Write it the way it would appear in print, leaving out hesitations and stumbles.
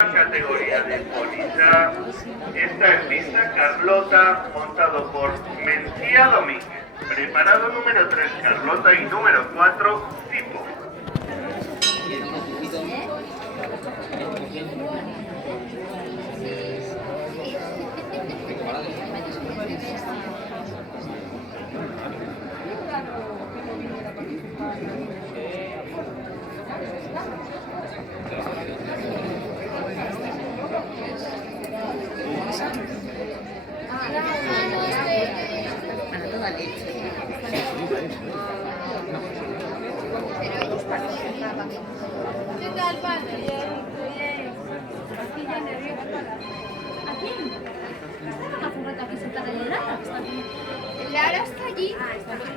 Categoría de póliza está en pista Carlota, montado por Mencía Domínguez. Preparado número 3 Carlota y número 4 Tipo. ¿Qué tal, padre? Bien. Aquí ya nerviosa. ¿Aquí? ¿Está la furgoneta aquí sentada en Lara? Lara está allí. Ah, está aquí.